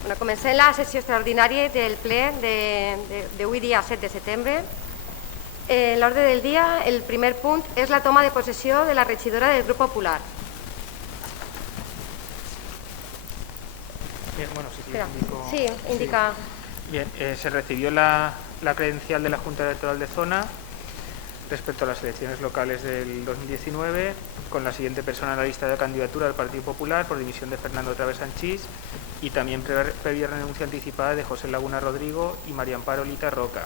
Bueno, comencem la sessió extraordinària del ple d'avui dia 7 de setembre. L'ordre del dia, el primer punt és la toma de possessió de la regidora del Grup Popular. Bien, bueno, Sí, indica. Bien, se recibió la credencial de la Junta Electoral de Zona respecto a las elecciones locales del 2019, con la siguiente persona en la lista de candidatura del Partido Popular por dimisión de Fernando Traves Sanchís y también previa renuncia anticipada de José Laguna Rodrigo y María Amparo Lita Roca.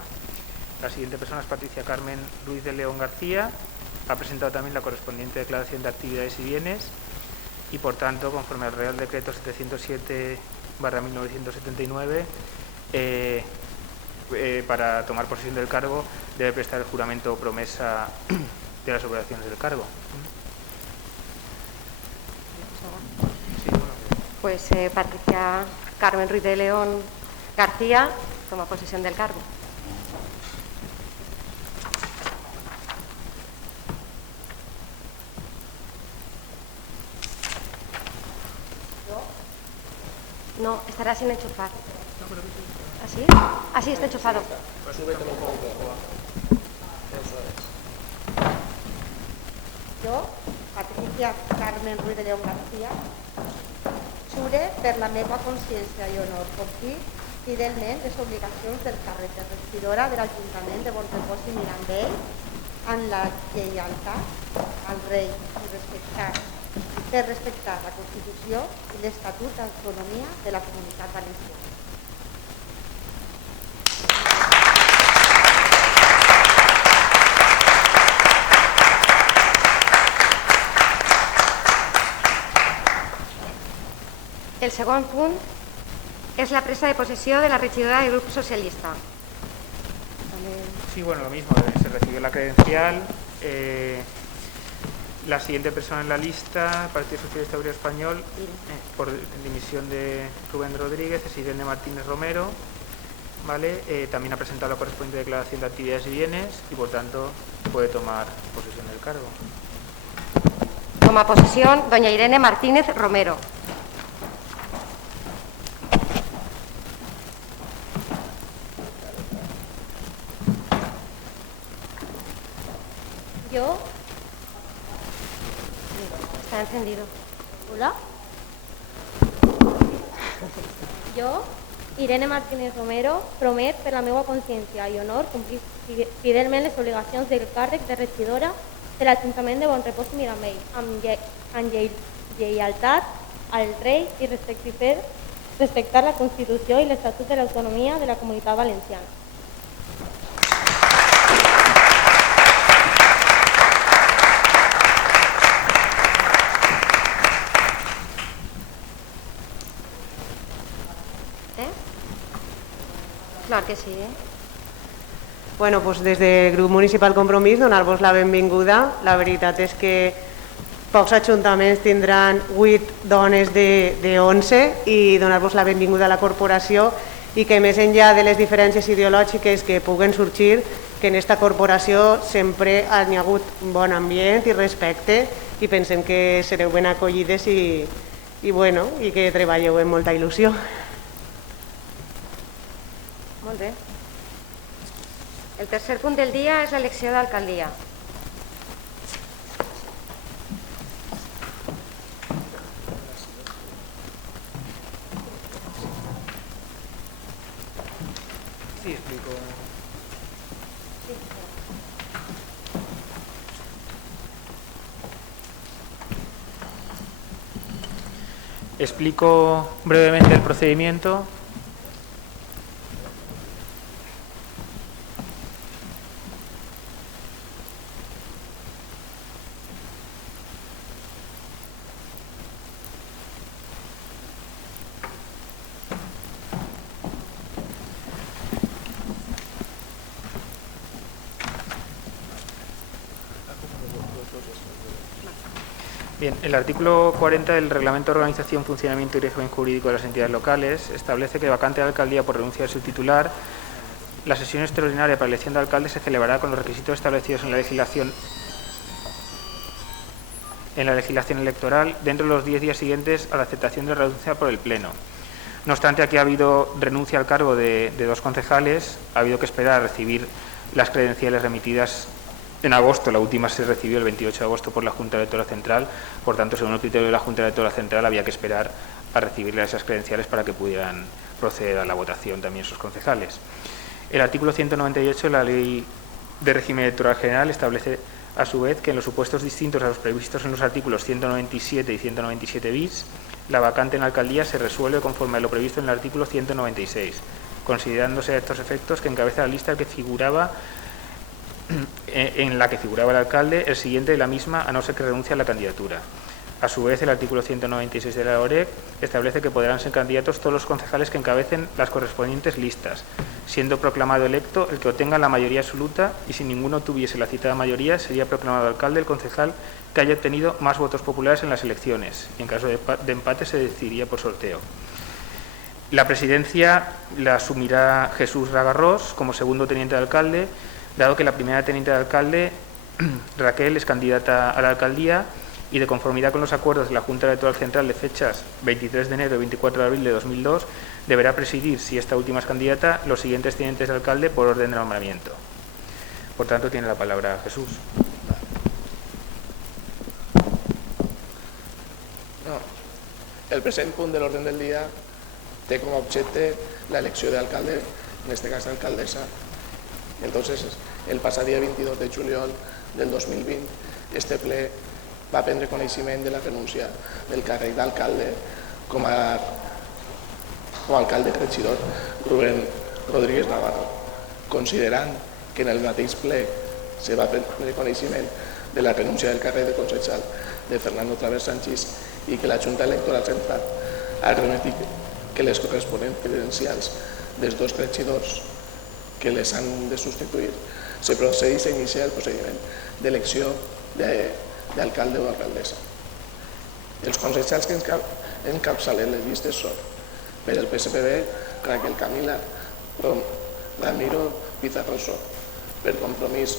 La siguiente persona es Patricia Carmen Ruiz de León García. Ha presentado también la correspondiente declaración de actividades y bienes y, por tanto, conforme al Real Decreto 707/1979, para tomar posesión del cargo debe prestar el juramento o promesa de las operaciones del cargo. Pues Patricia Carmen Ruiz de León García toma posesión del cargo. No, estará sin enchufar. ¿Así? Así está enchufado. Jo, Patricia Carmen Ruiz de León García, jure per la meva consciència i honor complir fidelment les obligacions del càrrec de regidora de l'Ajuntament de Bonrepòs i Mirambell amb la lleialtat al rei i respectar la Constitució i l'Estatut d'Autonomia de la Comunitat Valenciana. El segon punt és la presa de possessió de la regidora del Grup Socialista. Sí, bueno, lo mismo, se recibió la credencial. La siguiente persona en la lista, Partido Socialista Obrero Español, por dimisión de Rubén Rodríguez, es Irene Martínez Romero. ¿Vale? También ha presentado la correspondiente declaración de actividades y bienes y, por tanto, puede tomar posesión del cargo. Toma posesión doña Irene Martínez Romero. Jo, Está encendido. hola. Jo, Irene Martínez Romero, promet per la meva consciència i honor complir fidelment les obligacions del càrrec de regidora de l'Ajuntament de Bonrepòs i Mirambell amb lleialtat al rei i respectar la Constitució i l'Estatut de l'Autonomia de la Comunitat Valenciana. Clar que sí, Bueno, doncs des del grup municipal Compromís donar-vos la benvinguda. La veritat és que pocs ajuntaments tindran 8 dones de 11 i donar-vos la benvinguda a la corporació i que més enllà de les diferències ideològiques que puguen sorgir, que en esta corporació sempre hi ha hagut un bon ambient i respecte i pensem que sereu ben acollides i que treballeu amb molta il·lusió. Molt bé. El tercer punt del dia és l'elecció d'alcaldia. Sí, explico. Explico brevemente el procedimiento. Bien, el artículo 40 del Reglamento de Organización, Funcionamiento y Régimen Jurídico de las Entidades Locales establece que vacante de alcaldía por renuncia de su titular, la sesión extraordinaria para elección de alcalde se celebrará con los requisitos establecidos en la legislación electoral dentro de los 10 días siguientes a la aceptación de renuncia por el Pleno. No obstante, aquí ha habido renuncia al cargo de 2 concejales, ha habido que esperar a recibir las credenciales remitidas en agosto. La última se recibió el 28 de agosto por la Junta Electoral Central, por tanto, según el criterio de la Junta Electoral Central, había que esperar a recibirle esas credenciales para que pudieran proceder a la votación también sus concejales. El artículo 198 de la Ley de Régimen Electoral General establece, a su vez, que en los supuestos distintos a los previstos en los artículos 197 y 197 bis, la vacante en la alcaldía se resuelve conforme a lo previsto en el artículo 196, considerándose a estos efectos que encabeza la lista que figuraba en la que figuraba el alcalde el siguiente de la misma, a no ser que renuncie a la candidatura. A su vez, el artículo 196 de la OREC establece que podrán ser candidatos todos los concejales que encabecen las correspondientes listas, siendo proclamado electo el que obtenga la mayoría absoluta, y si ninguno tuviese la citada mayoría, sería proclamado alcalde el concejal que haya obtenido más votos populares en las elecciones, y en caso de empate se decidiría por sorteo. La presidencia la asumirá Jesús Ragarros como segundo teniente de alcalde, dado que la primera teniente de alcalde, Raquel, es candidata a la alcaldía, y de conformidad con los acuerdos de la Junta Electoral Central de fechas 23 de enero y 24 de abril de 2002, deberá presidir, si esta última es candidata, los siguientes tenientes de alcalde por orden de nombramiento. Por tanto, tiene la palabra Jesús. El present punt de l'ordre del dia té com a objecte l'elecció d'alcalde, en aquest cas d'alcaldessa. Entonces, el passat dia 22 de juliol del 2020, este ple va prendre coneixement de la renúncia del càrrec d'alcalde com a alcalde regidor Rubén Rodríguez Navarro, considerant que en el mateix ple se va prendre coneixement de la renúncia del càrrec de concejal de Fernando Travers Sanchis i que la Junta Electoral Central ha remitit que les corresponents credencials dels 2 regidors que les han de substituir se procedeix a iniciar el procediment d'elecció d'alcalde o alcaldessa. Els concejals que encapçalen les llistes són per el PSPB, Raquel Camila Ramiro Pizarroso, per Compromís,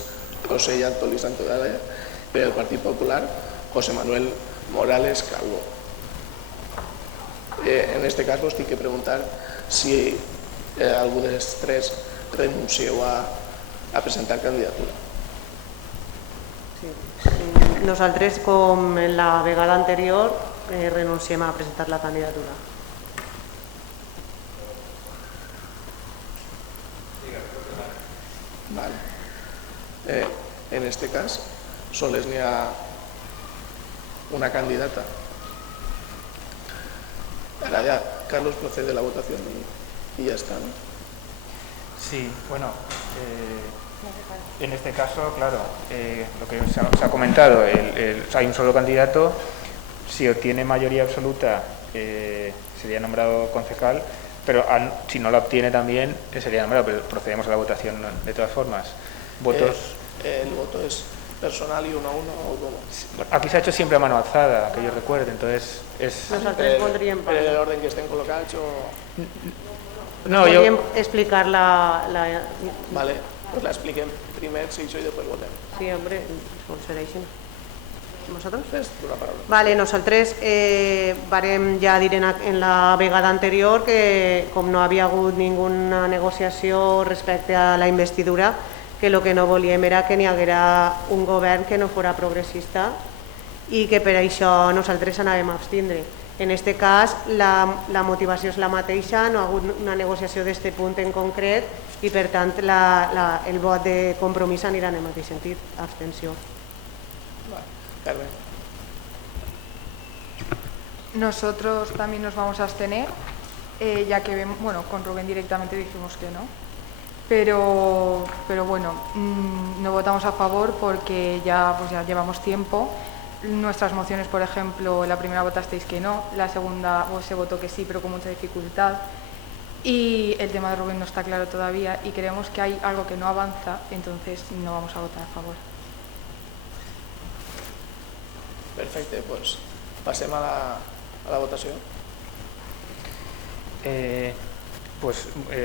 Rosell Antolí Santodala, per el Partit Popular, José Manuel Morales Calvo. En este cas vos tinc que preguntar si algú dels 3 renuncieu a presentar candidatura. Sí. Nosaltres, com en la vegada anterior, renunciem a presentar la candidatura. Vale. En este cas, sols n'hi ha una candidata. Ahora ya, Carlos, procede la votación y ya está, ¿no? Sí, bueno, en este caso, claro, lo que se ha comentado, hay un solo candidato, si obtiene mayoría absoluta sería nombrado concejal, pero si no la obtiene también sería nombrado, pero procedemos a la votación de todas formas. ¿Votos? ¿El voto es personal y 1-1 o cómo? Aquí se ha hecho siempre a mano alzada, que yo recuerde, entonces es... Nosaltres voldríem... ¿Per l'ordre que estén col·locats o...? No, Podríem explicar la... Vale, pues la expliquem primer, si això, i després votem. Sí, hombre, concedeixin. ¿Vosotros? Tens una paraula. Vale, nosaltres vàrem ja dir en la vegada anterior que com no havia hagut ninguna negociació respecte a la investidura, que el que no volíem era que n'hi haguera un govern que no fora progressista i que per això nosaltres anàvem a abstindre. En aquest cas, la motivació és la mateixa, no ha hagut una negociació d'aquest punt en concret i, per tant, el vot de Compromís anirà en el mateix sentit, abstenció. Carmen. Nosotros también nos vamos a abstener, ya que, bueno, con Rubén directamente dijimos que no. Pero bueno, no votamos a favor porque ya llevamos tiempo. Nuestras mociones, por ejemplo, la primera votasteis que no, la segunda se votó que sí, pero con mucha dificultad. Y el tema de Rubén no está claro todavía y creemos que hay algo que no avanza, entonces no vamos a votar a favor. Perfecte, doncs passem a la votació.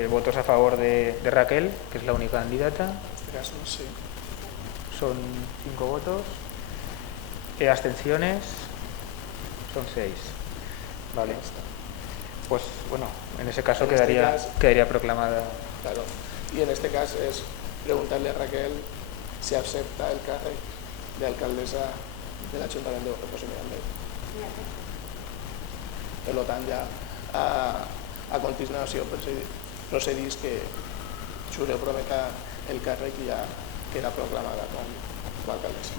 Votos a favor de Raquel, que es la única candidata. En este caso, sí. Son 5 votos. Abstenciones son 6. Vale. pues bueno, en ese caso En este quedaría proclamada. Claro. Y en este caso es preguntarle a Raquel si acepta el càrrec d'alcaldessa de l'Ajuntament de Bonrepòs i Mirambell. Per tant, ja a continuació procedís que Xureu prometa el càrrec i ja queda proclamada com a alcaldessa.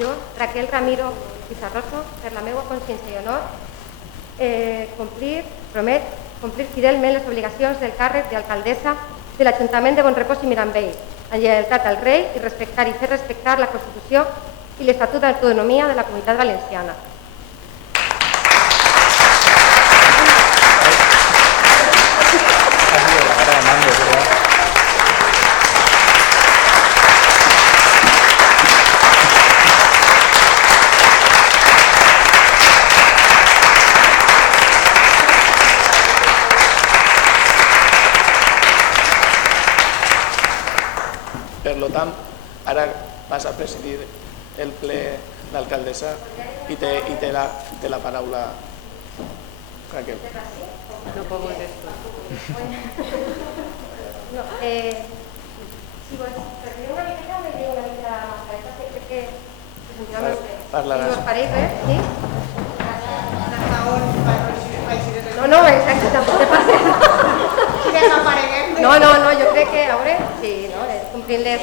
Jo, Raquel Ramiro Pizarroso, per la meva consciència i honor, promet complir fidelment les obligacions del càrrec d'alcaldessa de l'Ajuntament de Bonrepòs i Mirambell, en lleialtat al rei i respectar i fer respectar la Constitució i l'Estatut d'Autonomia de la Comunitat Valenciana. Per tant, ara vas a presidir el ple d'alcaldessa i té la paraula Raquel. No puedo contestar. No, si vos perdeu una miqueta, me diu una mica la mascareta, que crec que se sentirà més bé. Parlaràs. Si vos pareix bé, sí? No, exacte, tampoc te passes. No, jo crec que, a veure, sí, no? Complint les...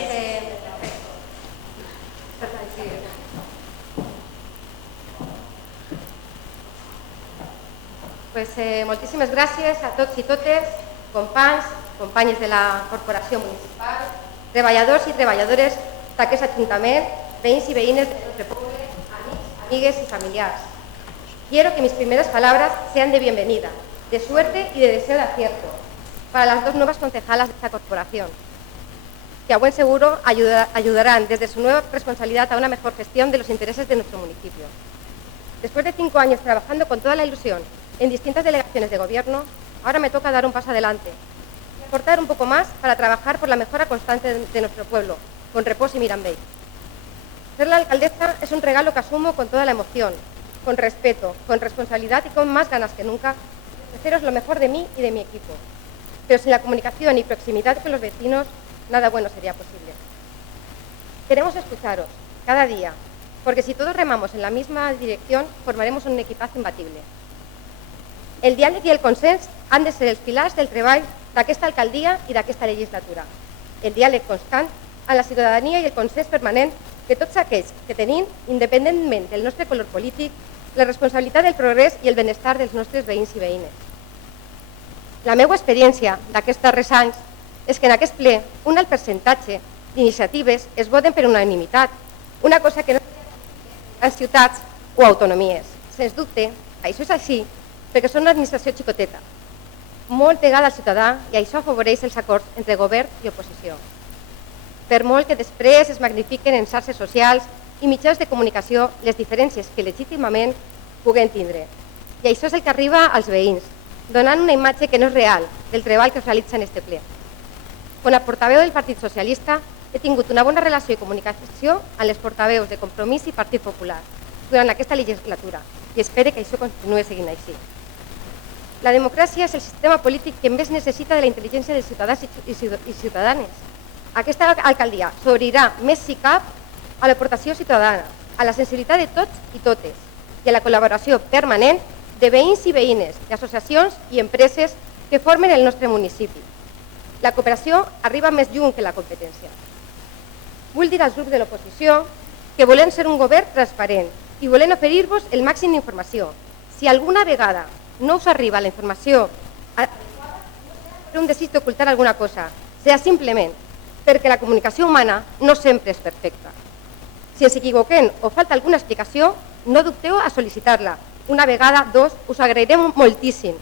Pues, moltíssimes gràcies a tots i totes, companys, companyes de la Corporació Municipal, treballadors i treballadores d'aquest Ajuntament, veïns y veïnes del nostre poble, amics, amigues y familiares. Quiero que mis primeras palabras sean de bienvenida, de suerte y de deseo de acierto para las dos nuevas concejalas de esta corporación, que a buen seguro ayudarán desde su nueva responsabilidad a una mejor gestión de los intereses de nuestro municipio. Después de 5 años trabajando con toda la ilusión en distintas delegaciones de gobierno, ahora me toca dar un paso adelante y aportar un poco más para trabajar por la mejora constante de nuestro pueblo, Bonrepòs y Mirambell. Ser la alcaldesa es un regalo que asumo con toda la emoción, con respeto, con responsabilidad y con más ganas que nunca, de ofreceros lo mejor de mí y de mi equipo. Pero sin la comunicación y proximidad con los vecinos, nada bueno sería posible. Queremos escucharos, cada día, porque si todos remamos en la misma dirección, formaremos un equipazo imbatible. El diàleg i el consens han de ser els pilars del treball d'aquesta alcaldia i d'aquesta legislatura. El diàleg constant amb la ciutadania i el consens permanent que tots aquells que tenim, independentment del nostre color polític, la responsabilitat del progrés i el benestar dels nostres veïns i veïnes. La meva experiència d'aquests darrers anys és que en aquest ple un alt percentatge d'iniciatives es voten per unanimitat, una cosa que no en ciutats o autonomies. Sens dubte, això és així perquè són una administració xicoteta, molt pegada al ciutadà, i això afavoreix els acords entre govern i oposició. Per molt que després es magnifiquen en xarxes socials i mitjans de comunicació les diferències que legítimament puguem tindre. I això és el que arriba als veïns, donant una imatge que no és real del treball que es realitza en este ple. Com a portaveu del Partit Socialista he tingut una bona relació i comunicació amb les portaveus de Compromís i Partit Popular durant aquesta legislatura i espero que això continuï seguint així. La democràcia és el sistema polític que més necessita de la intel·ligència dels ciutadans i ciutadanes. Aquesta alcaldia s'obrirà més si cap a l'aportació ciutadana, a la sensibilitat de tots i totes i a la col·laboració permanent de veïns i veïnes, d'associacions i empreses que formen el nostre municipi. La cooperació arriba més lluny que la competència. Vull dir als grups de l'oposició que volem ser un govern transparent i volem oferir-vos el màxim d'informació. Si alguna vegada no us arriba la informació adequada, no serà per un desig d'ocultar alguna cosa, serà simplement perquè la comunicació humana no sempre és perfecta. Si ens equivoquem o falta alguna explicació, no dubteu a sol·licitar-la. Una vegada, dos, us agrairem moltíssim.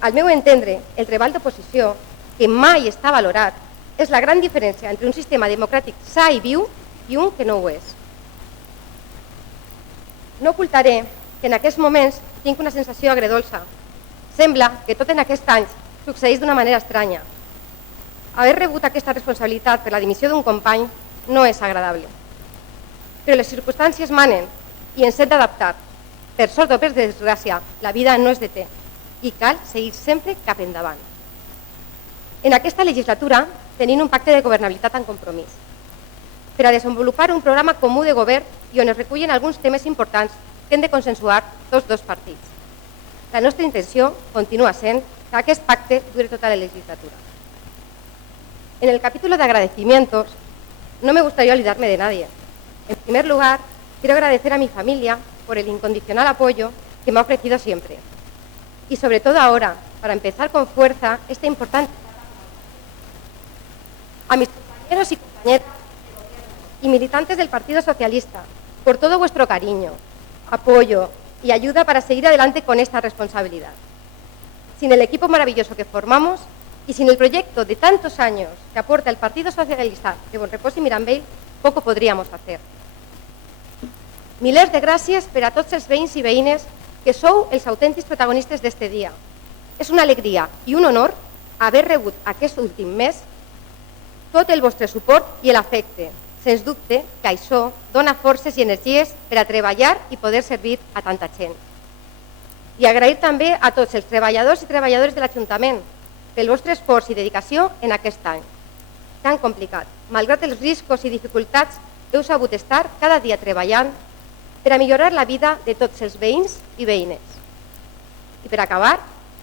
Al meu entendre, el treball d'oposició, que mai està valorat, és la gran diferència entre un sistema democràtic sa i viu i un que no ho és. No ocultaré que en aquests moments tinc una sensació agredolça. Sembla que tot en aquest any succeeix d'una manera estranya. Haver rebut aquesta responsabilitat per la dimissió d'un company no és agradable. Però les circumstàncies manen i ens hem d'adaptar. Per sort o per desgràcia, la vida no es deté i cal seguir sempre cap endavant. En aquesta legislatura tenim un pacte de governabilitat en compromís per a desenvolupar un programa comú de govern i on es recullen alguns temes importants que hem de consensuar tots dos partits. La nostra intenció continua sent que aquest pacte dure tota la legislatura. En el capítulo de agradecimientos, no me gustaría olvidarme de nadie. En primer lugar, quiero agradecer a mi familia por el incondicional apoyo que me ha ofrecido siempre. Y sobre todo ahora, para empezar con fuerza esta importante... A mis compañeros y compañeras y militantes del Partido Socialista, por todo vuestro cariño, apoyo y ayuda para seguir adelante con esta responsabilidad. Sin el equipo maravilloso que formamos y sin el proyecto de tantos años que aporta el Partido Socialista de Bonrepòs i Mirambell, poco podríamos hacer. Milers de gràcies per a tots els veïns i veïnes que sou els autèntics protagonistes d'este dia. És una alegria i un honor haver rebut aquest últim mes tot el vostre suport i l'afecte. Sens dubte que això dona forces i energies per a treballar i poder servir a tanta gent. I agrair també a tots els treballadors i treballadores de l'Ajuntament pel vostre esforç i dedicació en aquest any tan complicat. Malgrat els riscos i dificultats, heu sabut estar cada dia treballant per a millorar la vida de tots els veïns i veïnes. I per acabar,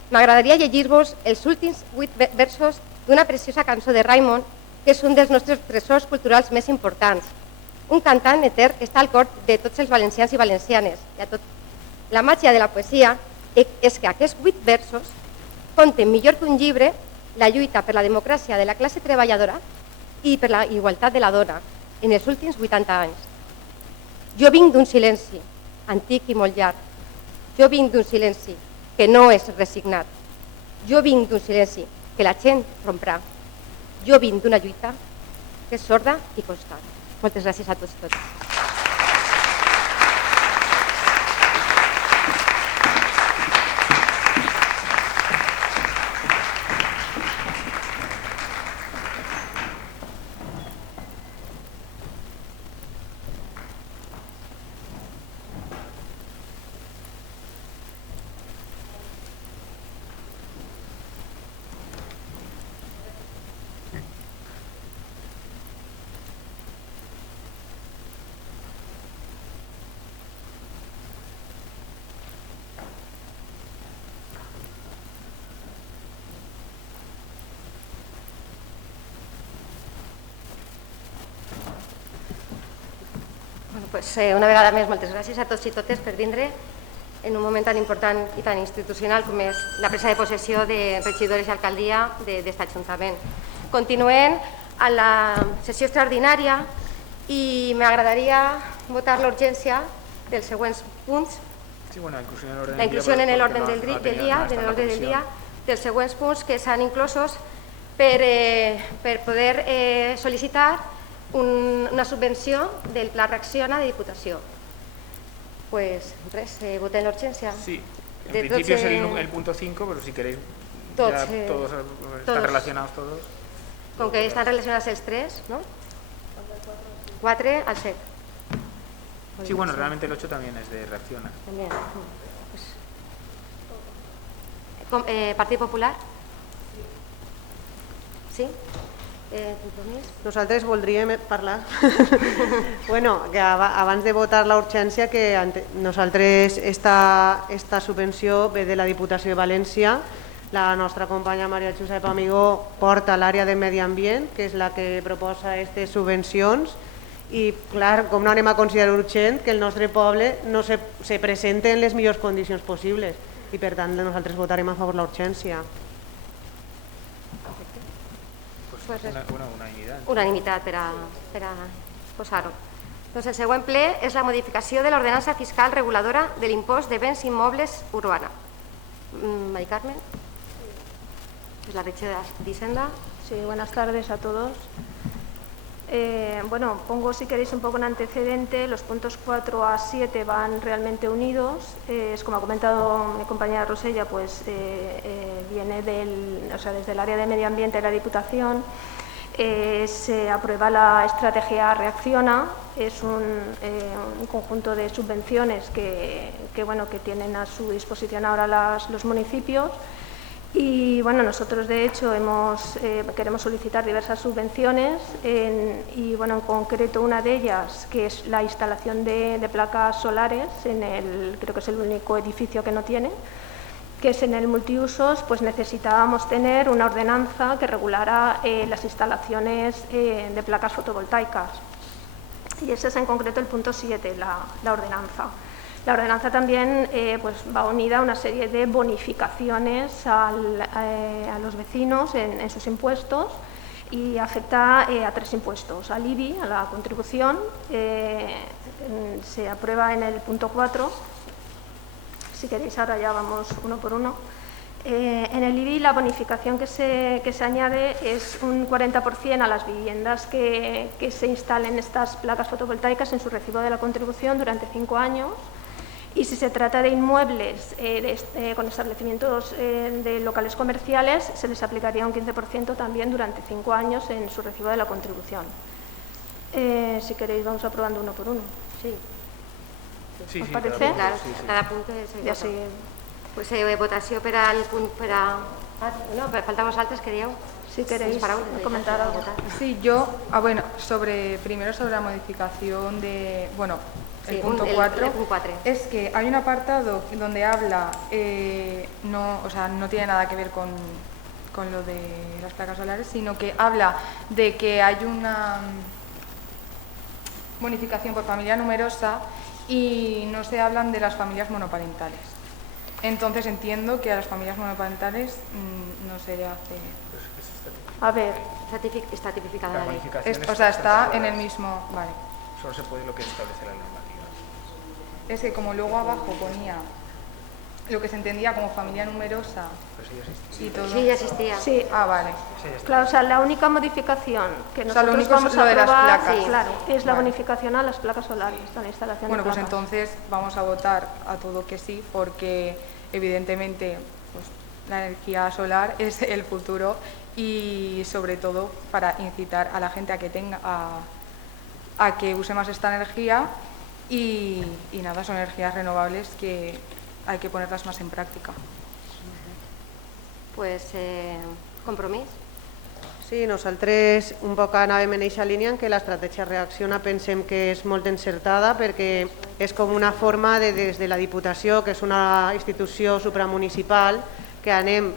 m'agradaria llegir-vos els últims 8 versos d'una preciosa cançó de Raimon, que és un dels nostres tresors culturals més importants. Un cantant etern que està al cor de tots els valencians i valencianes. La màgia de la poesia és que aquests 8 versos conten millor que un llibre la lluita per la democràcia de la classe treballadora i per la igualtat de la dona en els últims 80 anys. Jo vinc d'un silenci antic i molt llarg. Jo vinc d'un silenci que no és resignat. Jo vinc d'un silenci que la gent romprà. Jo vinc d'una lluita que és sorda i constant. Moltes gràcies a tots i totes. Una vegada més, moltes gràcies a tots i totes per vindre en un moment tan important i tan institucional com és la presa de possessió de regidores i alcaldia d'aquest Ajuntament. Continuem a la sessió extraordinària i m'agradaria votar l'urgència dels següents punts. La inclusió en l'ordre del dia dels següents punts que s'han inclosos per poder sol·licitar una subvenció del Pla Reacciona de Diputació. Pues res, voten l'urgència. Sí, en principio es el punto 5, pero si queréis, todos están relacionados todos. Com que estan relacionats els 3, ¿no? 4 al 7. Sí, bueno, realmente el 8 también es de Reacciona. También. Partit Popular? Sí? Nosaltres voldríem parlar que abans de votar la urgència, que nosaltres esta subvenció ve de la Diputació de València. La nostra companya Maria Josep Amigó porta l'àrea de Medi Ambient, que és la que proposa aquestes subvencions, i clar, com no anem a considerar urgent que el nostre poble no se presenti en les millors condicions possibles, i per tant nosaltres votarem a favor de l'urgència. Unanimitat per a posar-ho. Doncs el següent ple és la modificació de l'ordenança fiscal reguladora de l'impost de béns immobles urbana. Mari Carmen, es la regidora d'Hisenda. Sí, buenas tardes a todos. Bueno, pongo si queréis un poco en antecedente, los puntos 4 a 7 van realmente unidos, es como ha comentado mi compañera Rosella, pues viene desde el área de medio ambiente de la Diputación, se aprueba la estrategia Reacciona, es un conjunto de subvenciones que tienen a su disposición ahora los municipios. Y bueno, nosotros de hecho queremos solicitar diversas subvenciones y bueno, en concreto una de ellas que es la instalación de placas solares creo que es el único edificio que no tiene, que es en el multiusos, pues necesitábamos tener una ordenanza que regulara las instalaciones de placas fotovoltaicas. Y ese es en concreto el punto 7, la ordenanza. La ordenanza también va unida a una serie de bonificaciones a los vecinos en sus impuestos y afecta a 3 impuestos. Al IBI, a la contribución, se aprueba en el punto 4. Si queréis ahora ya vamos uno por uno. En el IBI la bonificación que se añade es un 40% a las viviendas que se instalen estas placas fotovoltaicas en su recibo de la contribución durante 5 años. Y si se trata de inmuebles con establecimientos de locales comerciales, se les aplicaría un 15% también durante 5 años en su recibo de la contribución. Si queréis, vamos aprobando uno por uno. Sí, ¿Os parece? Claro, cada punto és Ja igual. sí. Pues votació per al punt no, falta vosaltres que dieu. Si queréis comentar algo. Sí, yo, primero sobre la modificación de, el punto 4, el punto 4. es que hay un apartado donde habla, no tiene nada que ver con lo de las placas solares, sino que habla de que hay una bonificación por familia numerosa y no se hablan de las familias monoparentales. Entonces entiendo que a las familias monoparentales no se le hace... A ver, Está tipificada en la ley. Está en el mismo... Vale. Solo se puede lo que establece la normativa. Es que como luego abajo ponía lo que se entendía como familia numerosa Pues sí, existía. y todo... Sí, ya existía. sí. Ah, vale. Sí, ya está. Claro, o sea, la única modificación que O sea, lo nosotros único es vamos lo a de las aprobar placas. claro, es la Vale. bonificación a las placas solares, a la instalación Bueno, de pues placas. entonces vamos a votar a todo que sí, porque evidentemente pues, la energía solar es el futuro y sobre todo para incitar a la gente a que a que use más esta energía y nada, son energías renovables que hay que ponerlas más en práctica. Pues, compromís. Sí, nosaltres un poc anàvem en aquesta línia en què l'estratègia Reacciona pensem que és molt encertada perquè és com una forma de, des de la Diputació, que és una institució supramunicipal, que anem,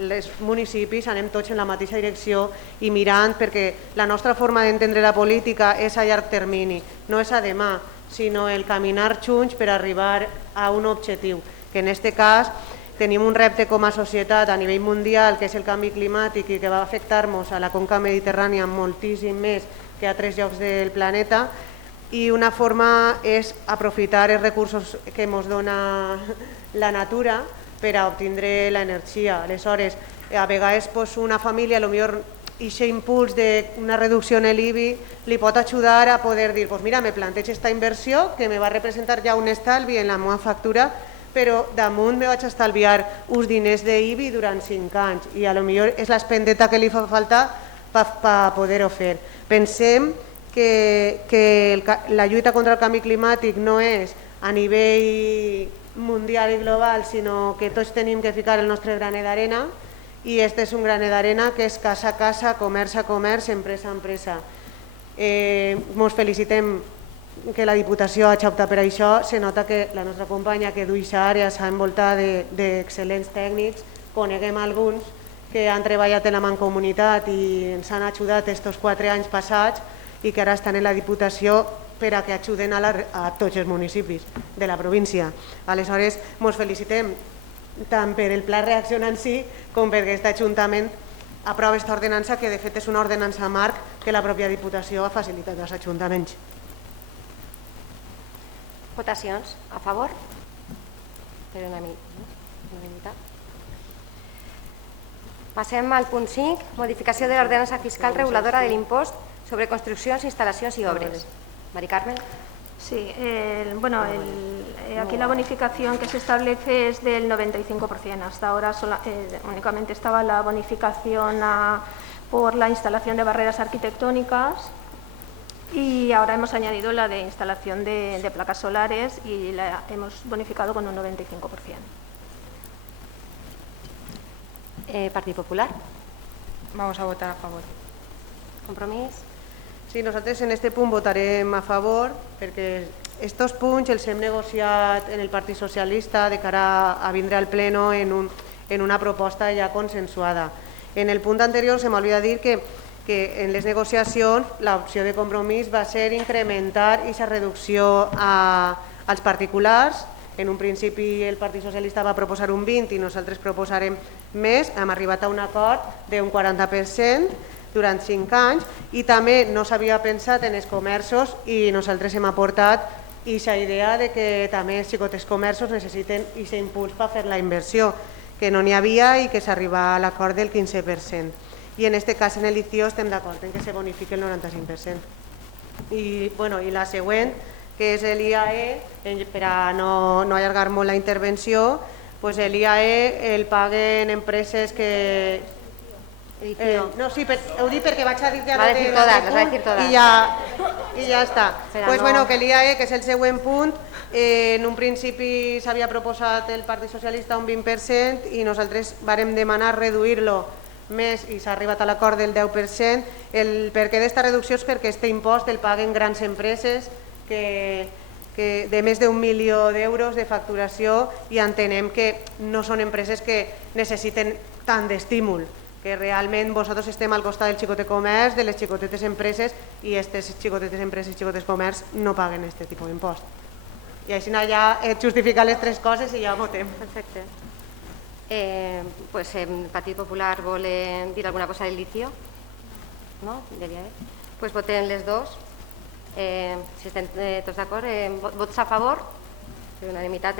els municipis anem tots en la mateixa direcció i mirant, perquè la nostra forma d'entendre la política és a llarg termini, no és a demà, sinó el caminar junts per arribar a un objectiu, que en aquest cas tenim un repte com a societat a nivell mundial, que és el canvi climàtic i que va afectar-nos a la conca mediterrània moltíssim més que a 3 llocs del planeta, i una forma és aprofitar els recursos que ens dona la natura per a obtindre l'energia. Aleshores, a vegades una família, potser aquest impuls d'una reducció en l'IBI li pot ajudar a poder dir, pues mira, me plantejo aquesta inversió que me va representar ja un estalvi en la meva factura, però damunt me vaig estalviar uns diners d'IBI durant 5 anys i potser és l'espendeta que li fa falta per poder-ho fer. Pensem que la lluita contra el canvi climàtic no és a nivell mundial i global, sinó que tots tenim que ficar el nostre granet d'arena i este és un granet d'arena que és casa a casa, comerç a comerç, empresa a empresa. Ens felicitem que la Diputació hagi optat per això. Se nota que la nostra companya que du aquesta àrea s'ha envoltat d'excel·lents tècnics, coneguem alguns que han treballat en la mancomunitat i ens han ajudat aquests 4 anys passats i que ara estan en la Diputació per a que ajuden a tots els municipis de la província. Aleshores, ens felicitem tant per el Pla Reacciona en si com perquè aquest Ajuntament aprova aquesta ordenança, que de fet és una ordenança marc que la pròpia Diputació ha facilitat als ajuntaments. Votacions. A favor? Per unanimitat. Passem al punt 5, modificació de l'ordenança fiscal reguladora de l'impost sobre construccions, instal·lacions i obres. Mari Carmen. Sí, aquí la bonificación que se establece es del 95%. Hasta ahora únicamente estaba la bonificación por la instalación de barreras arquitectónicas y ahora hemos añadido la de instalación de placas solares y la hemos bonificado con un 95%. Partit Popular. Vamos a votar a favor. Compromís. Sí, nosaltres en este punt votarem a favor perquè estos punts els hem negociat en el Partit Socialista de cara a vindre al pleno en una proposta ja consensuada. En el punt anterior se m'oblida dir que en les negociacions l'opció de Compromís va ser incrementar aquesta reducció als particulars. En un principi el Partit Socialista va proposar un 20 i nosaltres proposarem més. Hem arribat a un acord d'un 40% durant 5 anys i també no s'havia pensat en els comerços i nosaltres hem aportat aquesta idea de que també els xicots comerços necessiten aquest impuls per fer la inversió, que no n'hi havia i que s'arriba a l'acord del 15%. I en aquest cas en el ICIO estem d'acord en que se bonifiqui el 95%. I la següent, que és l'IAE, per a no allargar molt la intervenció, l'IAE el paguen empreses que... No, sí, ho dic perquè vaig a dir ja i ja està. Que l'IAE, que és el següent punt, en un principi s'havia proposat el Partit Socialista un 20% i nosaltres vàrem demanar reduir-lo més i s'ha arribat a l'acord del 10%. El perquè d'esta reducció és perquè aquest impost el paguen grans empreses de més d'1 milió d'euros de facturació i entenem que no són empreses que necessiten tant d'estímul, que realment vosaltres estem al costat del xicotet comerç, de les xicotetes empreses i aquestes xicotetes empreses i xicotes comerç no paguen aquest tipus d'impost. I així ja he justificat les tres coses i ja votem. Perfecte. El Partit Popular vol dir alguna cosa del litio? No? Doncs votem les dos. Si estem tots d'acord, vots a favor, per unanimitat.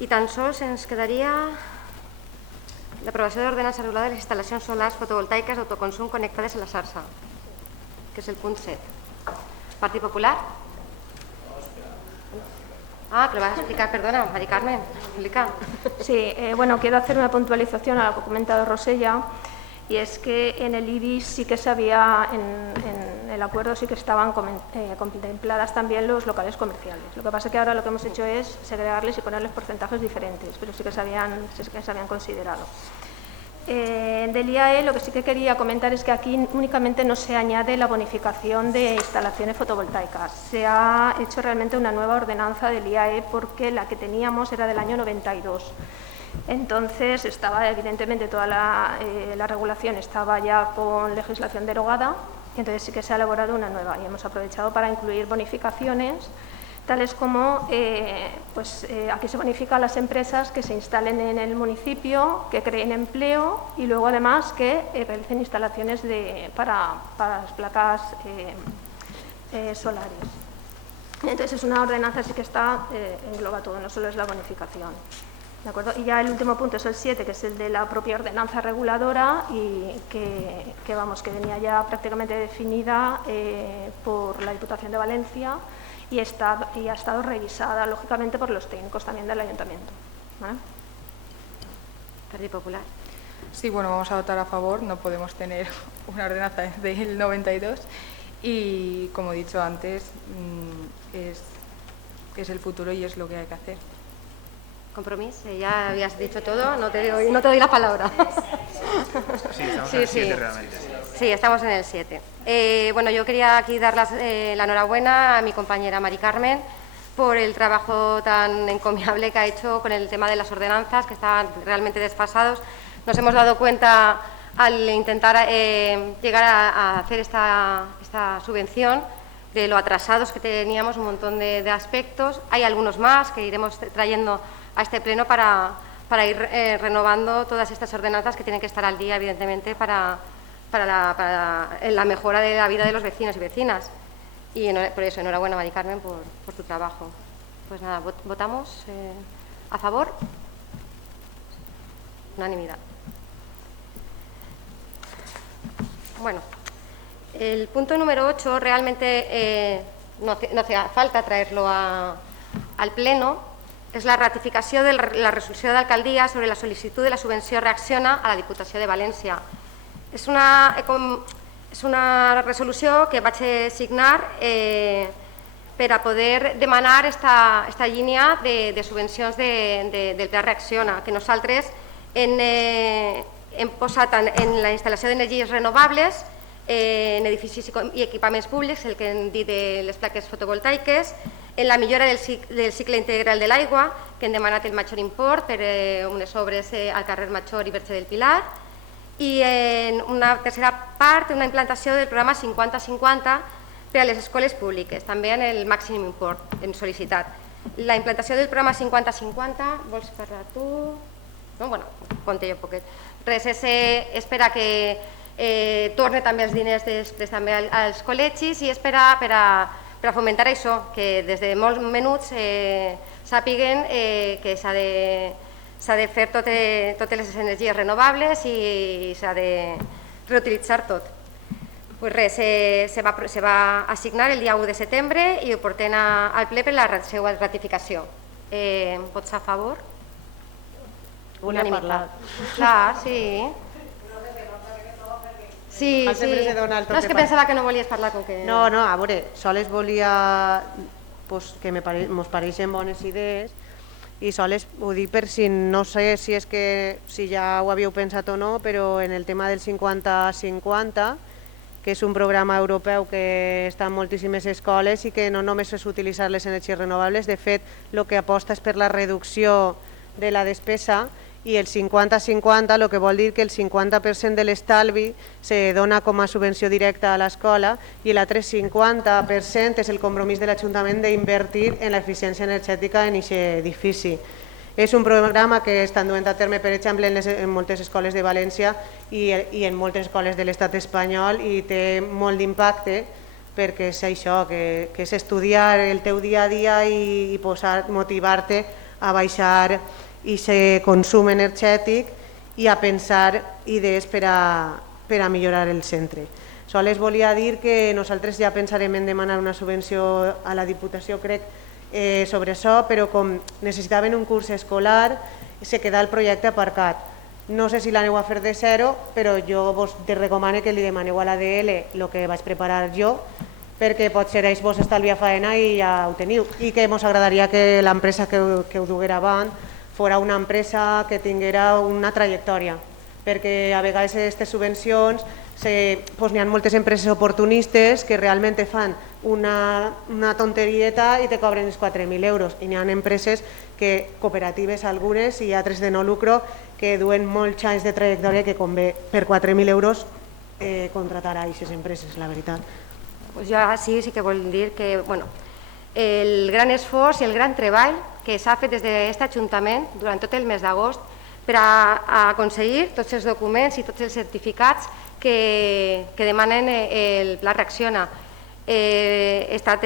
I tan sols ens quedaria l'aprovació d'ordenança regulada de les instal·lacions solars fotovoltaiques d'autoconsum connectades a la xarxa, que és el punt 7. Partit Popular? Que lo vas a explicar, perdona, Mari Carmen, explica. Sí, quiero hacer una puntualización a lo que ha comentado Rosella. Y es que en el IBI sí que sabía, en el acuerdo sí que estaban contempladas también los locales comerciales. Lo que pasa es que ahora lo que hemos hecho es segregarles y ponerles porcentajes diferentes, pero sí que se habían considerado. Del IAE lo que sí que quería comentar es que aquí únicamente no se añade la bonificación de instalaciones fotovoltaicas. Se ha hecho realmente una nueva ordenanza del IAE porque la que teníamos era del año 92. Entonces estaba evidentemente toda la regulación estaba ya con legislación derogada, entonces sí que se ha elaborado una nueva y hemos aprovechado para incluir bonificaciones tales como aquí se bonifica a las empresas que se instalen en el municipio, que creen empleo y luego además que realicen instalaciones para las placas solares. Entonces es una ordenanza así que engloba todo, no solo es la bonificación. ¿De acuerdo? Y ya el último punto es el 7, que es el de la propia ordenanza reguladora y que venía ya prácticamente definida por la Diputación de Valencia y ha estado revisada, lógicamente, por los técnicos también del Ayuntamiento. ¿Vale? Partido Popular. Sí, vamos a votar a favor, no podemos tener una ordenanza del 92 y, como he dicho antes, es el futuro y es lo que hay que hacer. Compromís, ya habías dicho todo, no te doy la palabra. Sí, estamos en el 7 realmente. Sí, estamos en el 7. Yo quería aquí dar la enhorabuena a mi compañera Mari Carmen por el trabajo tan encomiable que ha hecho con el tema de las ordenanzas, que estaban realmente desfasados. Nos hemos dado cuenta al intentar llegar a hacer esta subvención de lo atrasados que teníamos, un montón de aspectos. Hay algunos más que iremos trayendo a este pleno para ir renovando todas estas ordenanzas que tienen que estar al día, evidentemente, para la mejora de la vida de los vecinos y vecinas. Y por eso, enhorabuena, Mari Carmen, por tu trabajo. Pues nada, votamos a favor. Unanimidad. El punto número 8 realmente no hace falta traerlo al Pleno. És la ratificació de la resolució d'alcaldia sobre la sol·licitud de la subvenció Reacciona a la Diputació de València. És una resolució que vaig signar per a poder demanar aquesta línia de subvencions del Pla Reacciona, que nosaltres hem posat en la instal·lació d'energies renovables en edificis i equipaments públics, el que hem dit de les plaques fotovoltaiques, en la millora del cicle integral de l'aigua, que hem demanat el major import per unes obres al carrer Major i Verge del Pilar, i en una tercera part, una implantació del programa 50-50 per a les escoles públiques, també en el màxim import en sol·licitat. La implantació del programa 50-50, vols parlar tu? No? Bueno, conté jo un poquet. Res, és per a que torne també els diners després també als col·legis i és per a fomentar això, que des de molts menuts sàpiguen que s'ha de fer totes les energies renovables i s'ha de reutilitzar tot. Pues res, se va assignar el dia 1 de setembre i ho portem al ple per la seva ratificació. Vots a favor? Volia parlar. Clar, sí. Sí, sí. No, és que pensava que no volies parlar com que... No, a veure, sols volia que mos pareixen bones idees i sols ho dic per si no sé si ja ho havíeu pensat o no, però en el tema del 50-50, que és un programa europeu que està en moltíssimes escoles i que no només és utilitzar les energies renovables, de fet el que aposta és per la reducció de la despesa, i el 50-50 el que vol dir que el 50% de l'estalvi se dona com a subvenció directa a l'escola i l'altre 50% és el compromís de l'Ajuntament d'invertir en l'eficiència energètica en aquest edifici. És un programa que estan duent a terme, per exemple, en moltes escoles de València i en moltes escoles de l'estat espanyol i té molt d'impacte perquè és això, que és estudiar el teu dia a dia i motivar-te a baixar aquest consum energètic i a pensar idees per a millorar el centre. Sols volia dir que nosaltres ja pensarem en demanar una subvenció a la Diputació, crec, sobre això, però com necessitaven un curs escolar, se queda el projecte aparcat. No sé si l'aneu a fer de zero, però jo vos recomano que li demaneu a l'ADL el que vaig preparar jo, perquè potser ells vos estalvia faena i ja ho teniu. I que ens agradaria que l'empresa que ho duguera avant fora una empresa que tinguera una trajectòria, perquè a vegades aquestes subvencions n'hi ha moltes empreses oportunistes que realment fan una tonterieta i te cobren els 4.000 euros i n'hi ha empreses cooperatives algunes i altres de no lucro que duen molts anys de trajectòria que convé per 4.000 euros contratar a aquestes empreses, la veritat. Jo sí que vol dir que el gran esforç i el gran treball que s'ha fet des d'aquest Ajuntament durant tot el mes d'agost per a aconseguir tots els documents i tots els certificats que demanen el Pla Reacciona. He estat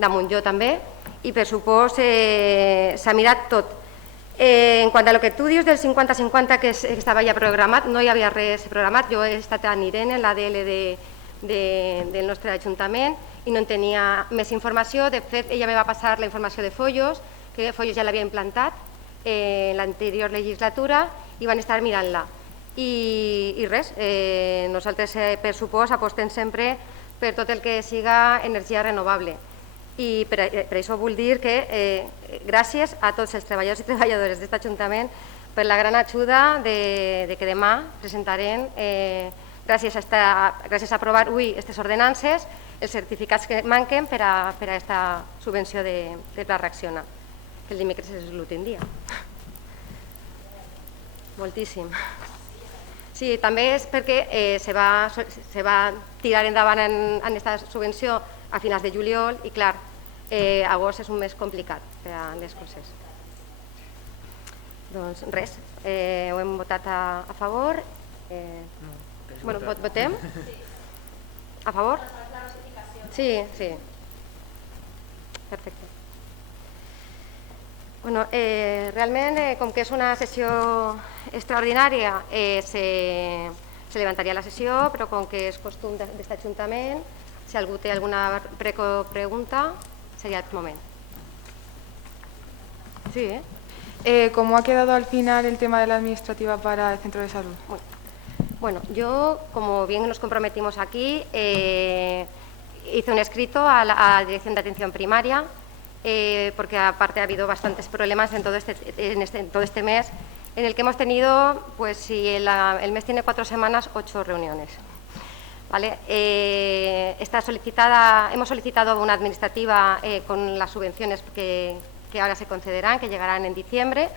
damunt jo també i per supost s'ha mirat tot. En quant a lo que tu dius del 50-50 que estava ja programat, no hi havia res programat. Jo he estat amb Irene, l'ADL del nostre Ajuntament, i no en tenia més informació. De fet, ella me va passar la informació de Follos, que Follos ja l'havia implantat en l'anterior legislatura i van estar mirant-la. I res, nosaltres per supost apostem sempre per tot el que siga energia renovable. I per això vull dir que gràcies a tots els treballadors i treballadores d'aquest Ajuntament per la gran ajuda de que demà presentarem, gràcies a aprovar avui aquestes ordenances, els certificats que manquen per a aquesta subvenció de Pla Reacciona, que el dimecres és l'últim dia. Moltíssim. Sí, també és perquè se va tirar endavant en aquesta subvenció a finals de juliol i, clar, agost és un mes complicat per a les coses. Doncs res, ho hem votat a favor. Votem? A favor? Sí. Perfecte. Realment, com que és una sessió extraordinària, se levantaria la sessió, però com que és costum d'aquest Ajuntament, si algú té alguna pregunta, seria el moment. Sí, ¿Cómo ha quedado al final el tema de la administrativa para el centro de salud? Bueno, yo, como bien nos comprometimos aquí, hice un escrito a la Dirección de Atención Primaria, porque aparte ha habido bastantes problemas en todo este mes, en el que hemos tenido, pues si el mes tiene 4 semanas, 8 reuniones. ¿Vale? Hemos solicitado una administrativa con las subvenciones que ahora se concederán, que llegarán en diciembre,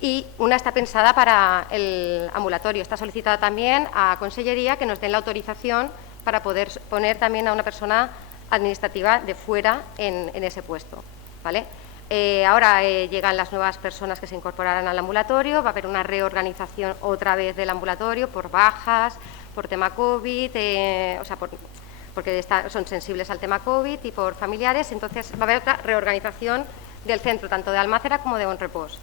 y una está pensada para el ambulatorio. Está solicitada también a Consellería que nos den la autorización para poder poner también a una persona administrativa de fuera en ese puesto. ¿Vale? Ahora llegan las nuevas personas que se incorporarán al ambulatorio, va a haber una reorganización otra vez del ambulatorio por bajas, por tema COVID, porque son sensibles al tema COVID y por familiares, entonces va a haber otra reorganización del centro, tanto de Almácera como de Bonrepòs.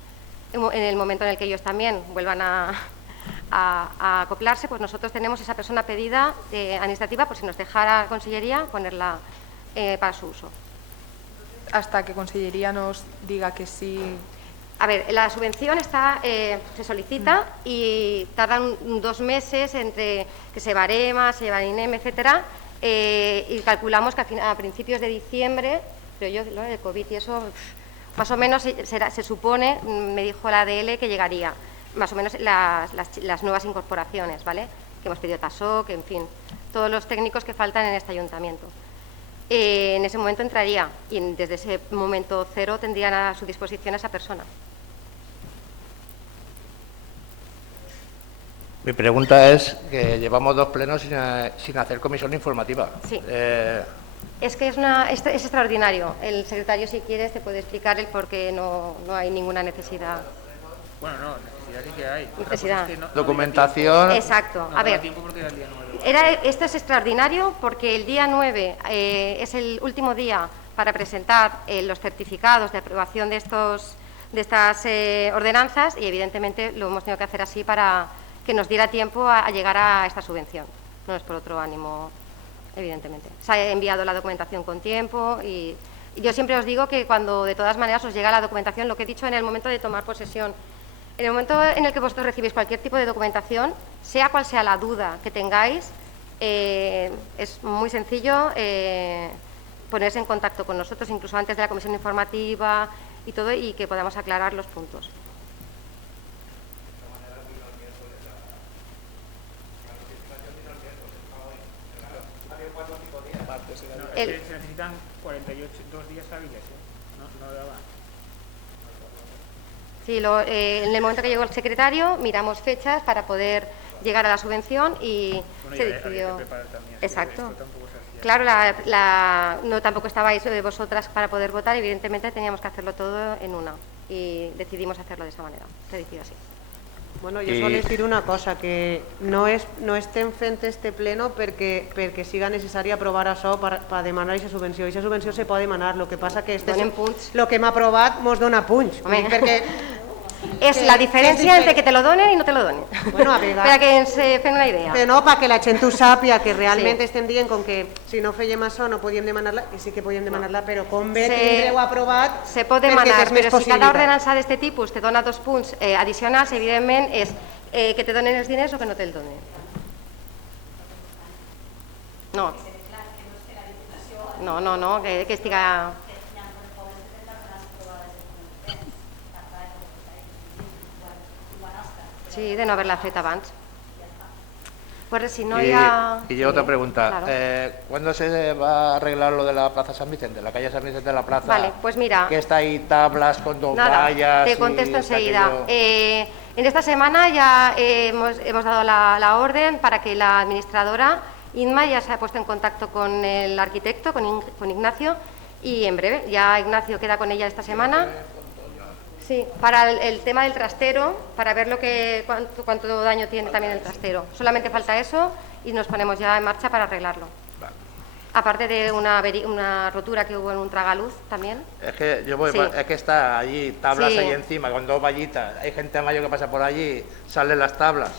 En el momento en el que ellos también vuelvan a acoplarse, pues nosotros tenemos esa persona pedida administrativa, por si nos dejara Consellería, ponerla para su uso. Hasta que Consellería nos diga que sí. A ver, la subvención se solicita y tardan 2 meses entre que se barema, se lleva INEM, etcétera, y calculamos que a principios de diciembre, pero yo, el COVID y eso, más o menos se supone, me dijo la ADL, que llegaría más o menos las nuevas incorporaciones, ¿vale? Que hemos pedido TASO, que en fin, todos los técnicos que faltan en este ayuntamiento. En ese momento entraría y desde ese momento cero tendrían a su disposición a esa persona. Mi pregunta es que llevamos 2 plenos sin hacer comisión informativa. Sí. Es que es extraordinario. El secretario, si quieres, te puede explicar el por qué no hay ninguna necesidad. Bueno, no, necesidad sí que hay. Necesidad. Es que Documentación. Exacto. No A ver, tiempo porque era el día 9. Esto es extraordinario porque el día 9 es el último día para presentar los certificados de aprobación de estas ordenanzas y evidentemente lo hemos tenido que hacer así para que nos diera tiempo a llegar a esta subvención. No es por otro ánimo, evidentemente. Se ha enviado la documentación con tiempo y yo siempre os digo que cuando de todas maneras os llega la documentación, lo que he dicho en el momento de tomar posesión, en el momento en el que vosotros recibís cualquier tipo de documentación, sea cual sea la duda que tengáis, es muy sencillo ponerse en contacto con nosotros, incluso antes de la comisión informativa y todo, y que podamos aclarar los puntos. Se necesitan 2 días hábiles, no daba. Sí, en el momento que llegó el secretario, miramos fechas para poder llegar a la subvención y se decidió. Exacto. Claro, no tampoco estabais vosotras para poder votar, evidentemente teníamos que hacerlo todo en una y decidimos hacerlo de esa manera, se decidió así. Bueno, jo sols dir una cosa, que no estem fent este pleno perquè siga necessari aprovar això per demanar aquesta subvenció. Aquesta subvenció se pot demanar, el que passa que el que hem aprovat mos dona punts. Es la diferència entre que te lo donen i no te lo donen. Bueno, a vegades... Per a que ens fem una idea. No, perquè la gent ho sàpiga, que realment estem dient com que si no fèiem això no podíem demanar-la, i sí que podíem demanar-la, però com bé tindreu aprovat... Se pot demanar, però si cada ordenança d'aquest tipus te dona 2 punts addicionals, evidentment és que te donen els diners o que no te'l donen. No, que estiga... Sí, de no haberla fet abans. Pues si no y yo otra pregunta. Claro. ¿Cuándo se va a arreglar lo de la Plaza San Vicente, la calle San Vicente de la Plaza? Vale, pues mira. Que está ahí tablas con 2 vallas. Te contesto enseguida. En esta semana ya hemos dado la orden para que la administradora, Inma, ya se ha puesto en contacto con el arquitecto, con Ignacio, y en breve, ya Ignacio queda con ella esta semana. Sí, para el tema del trastero, para ver cuánto daño tiene también el trastero. Solamente falta eso y nos ponemos ya en marcha para arreglarlo. Vale. Aparte de una rotura que hubo en un tragaluz también. Es que es que está allí tablas ahí encima con 2 vallitas. Hay gente mayor que pasa por allí, salen las tablas.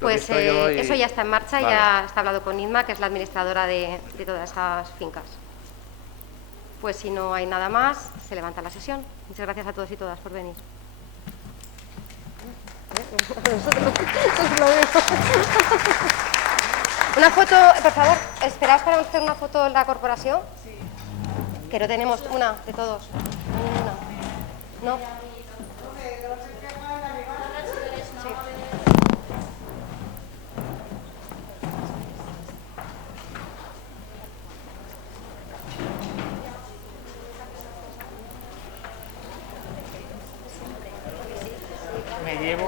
Pues visto yo y- eso ya está en marcha, Vale. ya está hablado con Inma, que es la administradora de todas esas fincas. Pues si no hay nada más, se levanta la sesión. Muchas gracias a todos y todas por venir. Una foto, por favor, ¿esperaos para hacer una foto en la corporación? Sí. Que no tenemos una de todos. No hay ninguna. ¿No? Sí. Me llevo